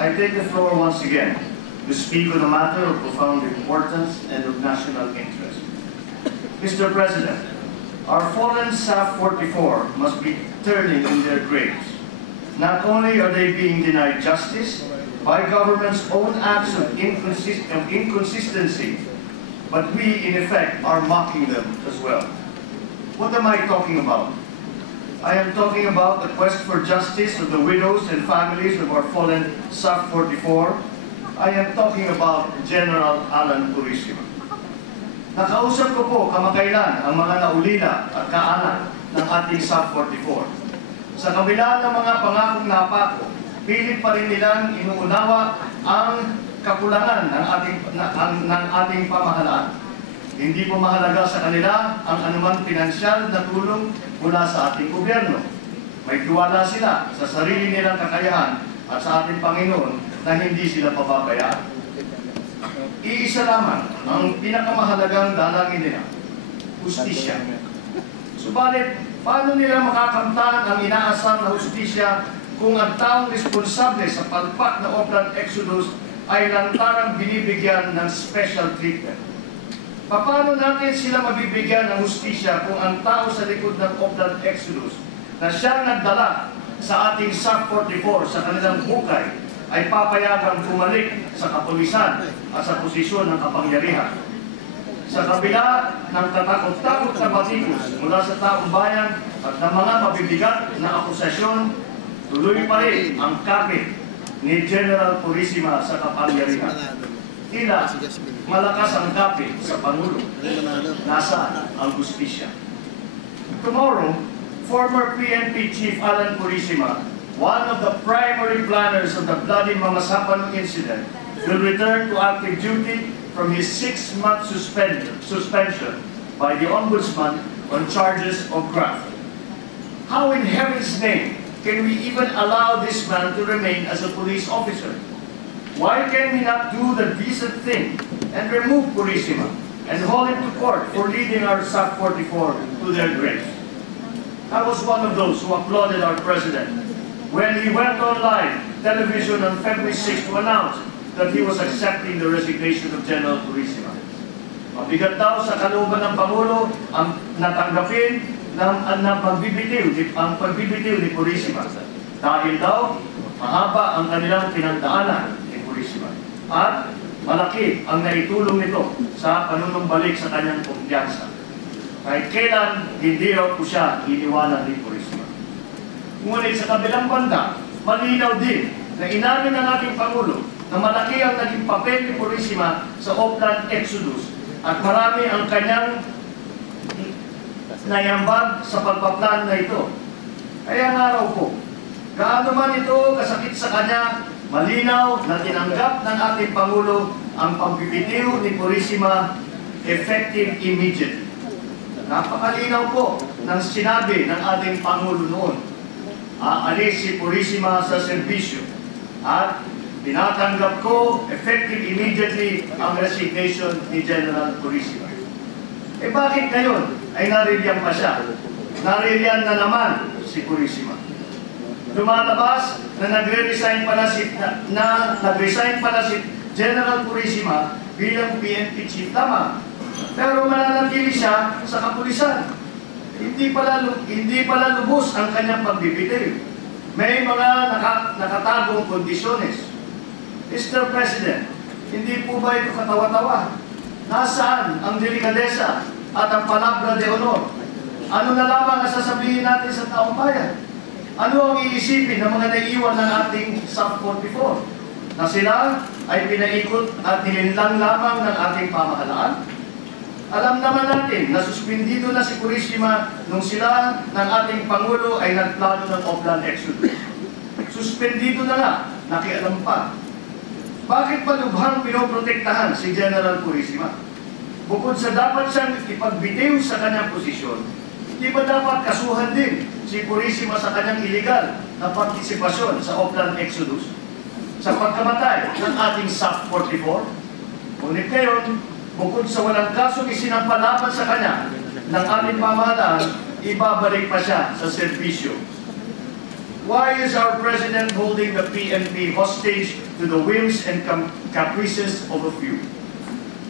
I take the floor once again to speak on a matter of profound importance and of national interest. Mr. President, our fallen SAF 44 must be turning in their graves. Not only are they being denied justice by government's own acts of inconsistency, but we, in effect, are mocking them as well. What am I talking about? I am talking about the quest for justice of the widows and families of our fallen SAF 44. I am talking about General Alan Purisima. Nakausap ko po kamakailan ang mga naulila at kaanak ng ating SAF 44. Sa kabila ng mga pangakong napako, pilit pa rin nilang inuunawa ang kakulangan ng ating pamahalaan. Hindi po mahalaga sa kanila ang anumang pinansyal na tulong mula sa ating gobyerno. May tiwala sila sa sarili nilang kakayahan at sa ating Panginoon na hindi sila pababayaan. Iisa lamang ang pinakamahalagang dalangin nila, hustisya. Subalit, paano nila makakamtan ang inaasam na hustisya kung ang taong responsable sa palpak na Oplan Exodus ay lantarang binibigyan ng special treatment? Paano natin sila mabibigyan ng hustisya kung ang tao sa likod ng Oplan Exodus na siyang nagdala sa ating SAF 44 sa kanilang hukay ay papayagang bumalik sa kapulisan at sa posisyon ng kapangyarihan? Sa kabila ng katakot-takot na batikos mula sa taong bayan at ng mga mabibigat na akusasyon, tuloy pa rin ang kapit ni General Purisima sa kapangyarihan. Tila malakas ang kapit sa Pangulo. Nasaan ang hustisya? Tomorrow, former PNP Chief Alan Purisima, one of the primary planners of the bloody Mamasapan incident, will return to active duty from his 6-month suspension by the Ombudsman on charges of graft. How in heaven's name can we even allow this man to remain as a police officer? Why can we not do the decent thing and remove Purisima and haul him to court for leading our SAF 44 to their graves? I was one of those who applauded our president when he went on live television on February 6 to announce that he was accepting the resignation of General Purisima. Mabigat daw sa kalooban ng Pangulo ang natanggapin ng pagbibitiw ni Purisima. Dahil daw, mahaba ang kanilang pinagdaanan ni Purisima. At malaki ang naitulong nito sa panunumbalik sa kanyang kumpiyansa. Kahit kailan, hindi raw po siya iniwanan ni Purisima. Ngunit sa kabilang banda, malinaw din na inamin ng ating Pangulo na malaki ang naging papel ni Purisima sa Oplan Exodus at marami ang kanyang naiambag sa pagpaplan na ito. Kaya nga raw po, gaano man ito kasakit sa kanya, malinaw na tinanggap ng ating Pangulo ang pagbibitiw ni Purisima effective immediately. Napakalinaw po ng sinabi ng ating Pangulo noon. Aalis si Purisima sa serbisyo at tinatanggap ko effective immediately ang resignation ni General Purisima. Eh bakit ngayon ay narilyan pa siya? Narilyan na naman si Purisima. Lumalabas na nag-resign pala si General Purisima bilang PNP chief lamang. Pero mananatili siya sa kapulisan. Hindi pala lubos ang kanyang pagbibitiw. May mga nakatagong kondisyones. Mr. President, hindi po ba ito katawa-tawa? Nasaan ang delikadesa at ang palabra de honor? Ano na lamang ang sasabihin natin sa taong bayan? Ano ang iisipin ng mga naiiwan ng ating SAF 44? Na sila ay pinaikot at nilinlang lamang ng ating pamahalaan? Alam naman natin na suspindido na si Purisima nung sila ng ating Pangulo ay nagplano ng Oplan Exodus. Suspendido na nga, nakialam pa. Bakit pa lubhang pinoprotektahan si General Purisima? Bukod sa dapat siyang ipagbitiw sa kanyang posisyon, di ba dapat kasuhan din si Purisima sa kanyang iligal na partisipasyon sa Oplan Exodus sa pagkamatay ng ating SAF 44? Ngunit ngayon, bukod sa walang kasong isinampalaban sa kanya ng ating pamahalaan, ibabalik pa siya sa serbisyo. Why is our President holding the PNP hostage to the whims and caprices of a few?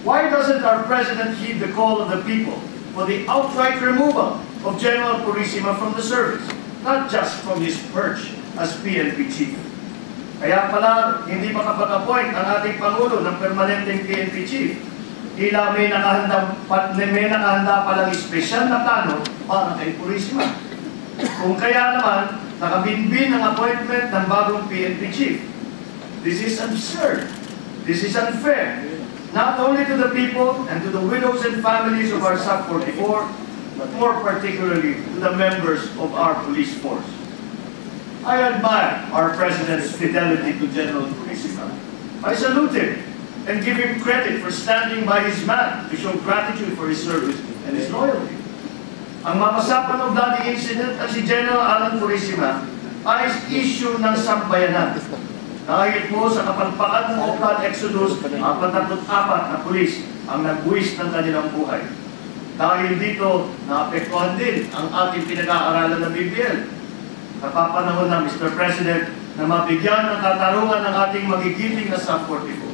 Why doesn't our President heed the call of the people for the outright removal of General Purisima from the service, not just from his perch as PNP Chief? Kaya pala, hindi makapag-appoint ang ating Pangulo ng permanenteng PNP Chief. Tila may nakahanda palang espesyal na plano para kay Purisima. Kung kaya naman, nakabinbin ang appointment ng bagong PNP Chief. This is absurd. This is unfair. Not only to the people and to the widows and families of our Sub-44, but more particularly to the members of our police force. I admire our President's fidelity to General Purisima. I salute him and give him credit for standing by his man to show gratitude for his service and his loyalty. Ang mapasapan ng bloody incident at si General Alan Purisima ay issue ng sambayanan. Dahil po sa kapalpakan ng Oplan Exodus, 44 na pulis ang nagbuwis ng kanilang buhay. Dahil dito, naapektuhan din ang ating pinag-aaralan ng BBL. Napapanahon na, Mr. President, na mabigyan ng katarungan ng ating magigiting na Sub-44.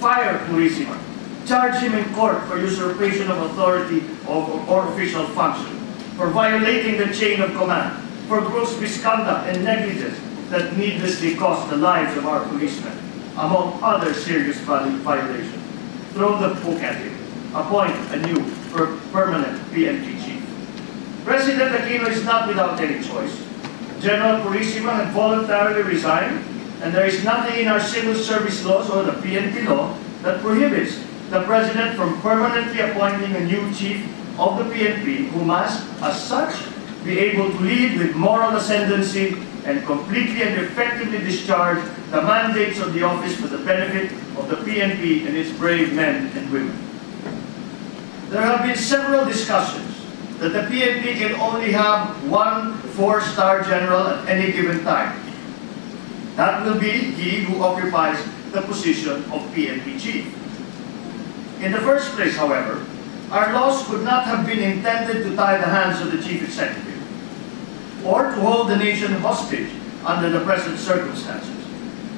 Fire Purisima. Charge him in court for usurpation of authority or official function, for violating the chain of command, for gross misconduct and negligence that needlessly cost the lives of our policemen, among other serious violations. Throw the book at him. Appoint a new permanent PNP Chief. President Aquino is not without any choice. General Purisima had voluntarily resigned, and there is nothing in our civil service laws or the PNP law that prohibits the President from permanently appointing a new chief of the PNP who must, as such, be able to lead with moral ascendancy and completely and effectively discharge the mandates of the office for the benefit of the PNP and its brave men and women. There have been several discussions that the PNP can only have one 4-star general at any given time. That will be he who occupies the position of PNP Chief. In the first place, however, our laws could not have been intended to tie the hands of the Chief Executive or to hold the nation hostage under the present circumstances.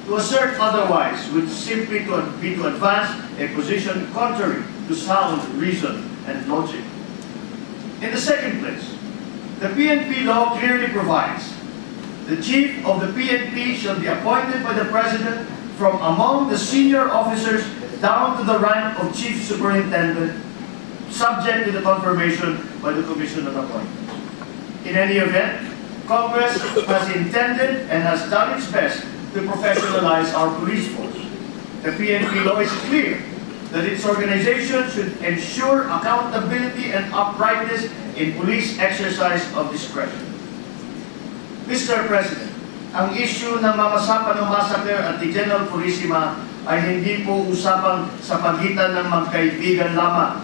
To assert otherwise would simply be to advance a position contrary to sound reason and logic. In the second place, the PNP law clearly provides the chief of the PNP shall be appointed by the President from among the senior officers down to the rank of Chief Superintendent, subject to the confirmation by the Commission on Appointments. In any event, Congress has intended and has done its best to professionalize our police force. The PNP law is clear that its organization should ensure accountability and uprightness in police exercise of discretion. Mr. President, ang issue ng Mama Sapano Massacre at ni General Purisima ay hindi po usapang sa pagitan ng magkaibigan lamang.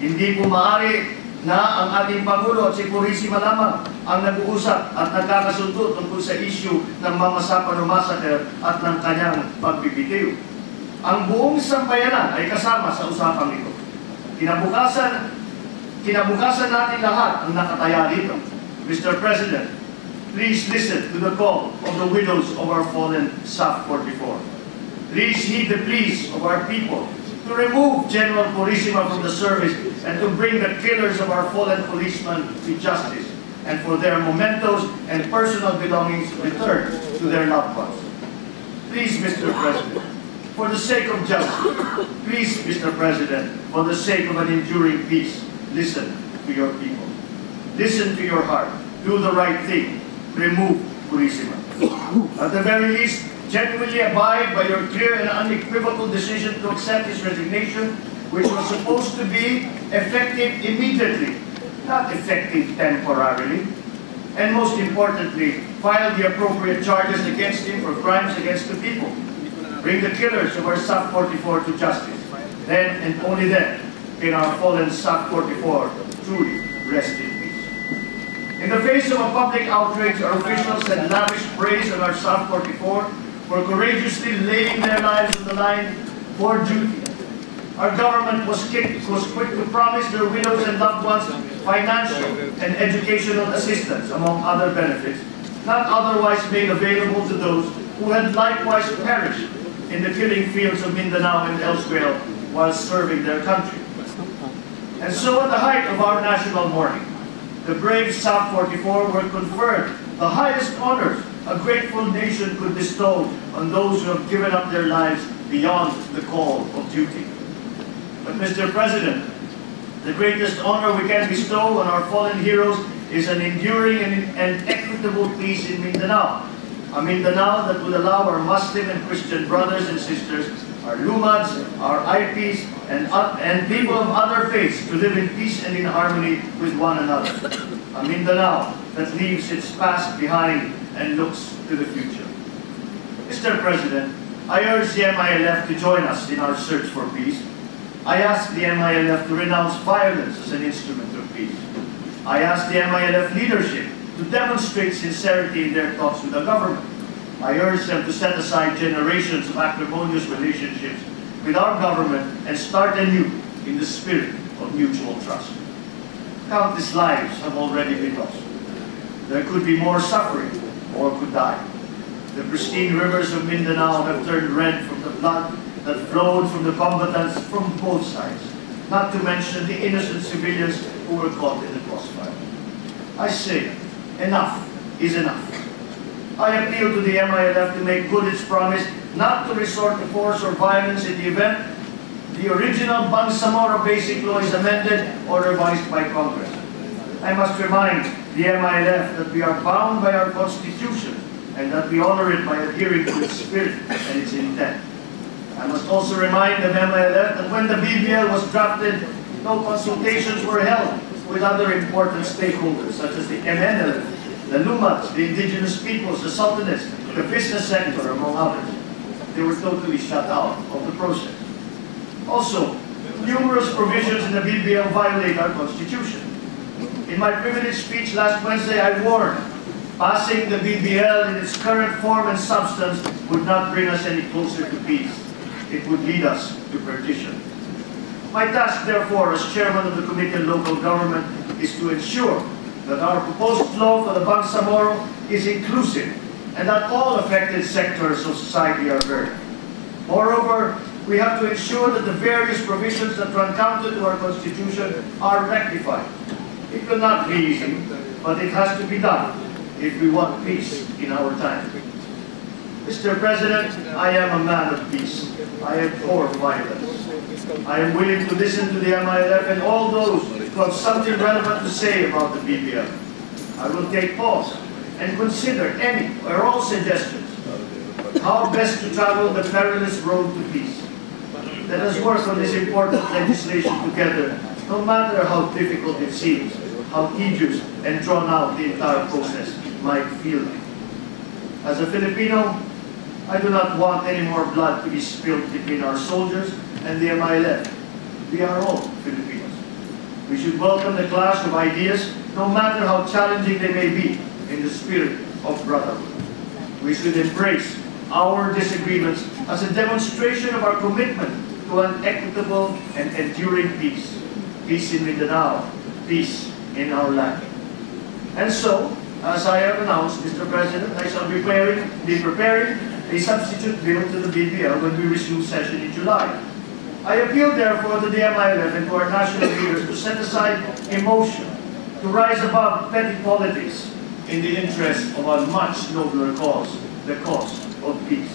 Hindi po maaari na ang ating Pangulo at si Purisima lamang ang nag-uusap at nagkakasundo tungkol sa issue ng Mama Sapano Massacre at ng kanyang pagbibitiw. Ang buong sambayanan ay kasama sa usapang ito. Kinabukasan natin lahat ang nakataya dito. Mr. President, please listen to the call of the widows of our fallen Sub-44. Please heed the pleas of our people to remove General Purisima from the service and to bring the killers of our fallen policemen to justice and for their mementos and personal belongings returned to their loved ones. Please, Mr. President, for the sake of justice, please, Mr. President, for the sake of an enduring peace, listen to your people. Listen to your heart. Do the right thing. Remove Purisima. At the very least, genuinely abide by your clear and unequivocal decision to accept his resignation, which was supposed to be effective immediately, not effective temporarily. And most importantly, file the appropriate charges against him for crimes against the people. Bring the killers of our Sub-44 to justice. Then and only then can our fallen Sub-44 truly rest in peace. In the face of a public outrage, our officials had lavish praise on our Sub-44 for courageously laying their lives on the line for duty. Our government was quick to promise their widows and loved ones financial and educational assistance, among other benefits, not otherwise made available to those who had likewise perished in the killing fields of Mindanao and elsewhere while serving their country. And so at the height of our national mourning, the brave SAP 44 were conferred the highest honors a grateful nation could bestow on those who have given up their lives beyond the call of duty. But Mr. President, the greatest honor we can bestow on our fallen heroes is an enduring and equitable peace in Mindanao. A Mindanao that would allow our Muslim and Christian brothers and sisters, our Lumads, our IPs, and people of other faiths to live in peace and in harmony with one another. A Mindanao that leaves its past behind and looks to the future. Mr. President, I urge the MILF to join us in our search for peace. I ask the MILF to renounce violence as an instrument of peace. I ask the MILF leadership to demonstrate sincerity in their talks with the government. I urge them to set aside generations of acrimonious relationships with our government and start anew in the spirit of mutual trust. Countless lives have already been lost. There could be more suffering or could die. The pristine rivers of Mindanao have turned red from the blood that flowed from the combatants from both sides, not to mention the innocent civilians who were caught in the crossfire. I say, enough is enough. I appeal to the MILF to make good its promise not to resort to force or violence in the event the original Bangsamoro Basic Law is amended or revised by Congress. I must remind the MILF that we are bound by our Constitution and that we honor it by adhering to its spirit and its intent. I must also remind the MILF that when the BBL was drafted, no consultations were held with other important stakeholders such as the MNLF, the Lumads, the indigenous peoples, the sultanates, the business sector, among others. They were totally shut out of the process. Also, numerous provisions in the BBL violate our Constitution. In my privileged speech last Wednesday, I warned passing the BBL in its current form and substance would not bring us any closer to peace. It would lead us to perdition. My task, therefore, as chairman of the Committee on Local Government, is to ensure that our proposed law for the Bangsamoro is inclusive and that all affected sectors of society are heard. Moreover, we have to ensure that the various provisions that run counter to our Constitution are rectified. It will not be easy, but it has to be done if we want peace in our time. Mr. President, I am a man of peace. I abhor violence. I am willing to listen to the MILF and all those who have something relevant to say about the BBL. I will take pause and consider any or all suggestions how best to travel the perilous road to peace. Let us work on this important legislation together, no matter how difficult it seems, how tedious and drawn out the entire process might feel like. As a Filipino, I do not want any more blood to be spilled between our soldiers and the MILF. We are all Filipinos. We should welcome the clash of ideas, no matter how challenging they may be, in the spirit of brotherhood. We should embrace our disagreements as a demonstration of our commitment to an equitable and enduring peace. Peace in Mindanao, peace in our land. And so, as I have announced, Mr. President, I shall be preparing a substitute bill to the BBL when we resume session in July. I appeal, therefore, to the MILF and to our national leaders to set aside emotion, to rise above petty politics in the interest of a much nobler cause, the cause of peace.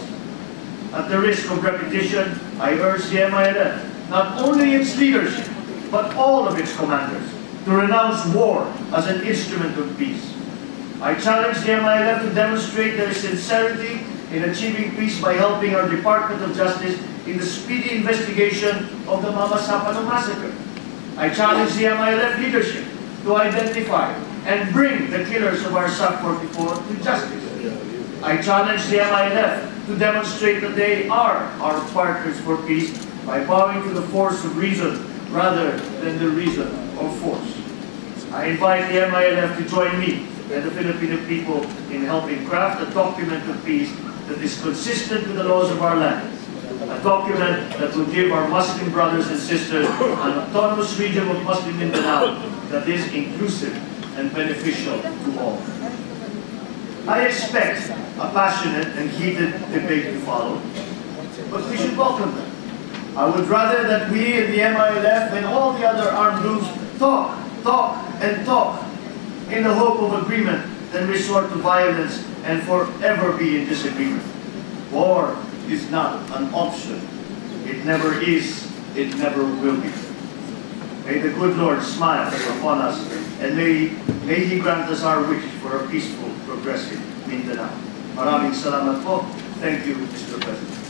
At the risk of repetition, I urge the MILF, not only its leadership, but all of its commanders, to renounce war as an instrument of peace. I challenge the MILF to demonstrate their sincerity in achieving peace by helping our Department of Justice in the speedy investigation of the Mama Sapano massacre. I challenge the MILF leadership to identify and bring the killers of our SAP 44 to justice. I challenge the MILF to demonstrate that they are our partners for peace by bowing to the force of reason rather than the reason of force. I invite the MILF to join me and the Filipino people in helping craft a document of peace that is consistent with the laws of our land. A document that will give our Muslim brothers and sisters an autonomous region of Muslim Mindanao that is inclusive and beneficial to all. I expect a passionate and heated debate to follow, but we should welcome them. I would rather that we in the MILF and all the other armed groups talk, and talk in the hope of agreement than resort to violence and forever be in disagreement. War is not an option. It never is. It never will be. May the good Lord smile upon us, and may He grant us our wish for a peaceful, progressive Mindanao. Maraming salamat po. Thank you, Mr. President.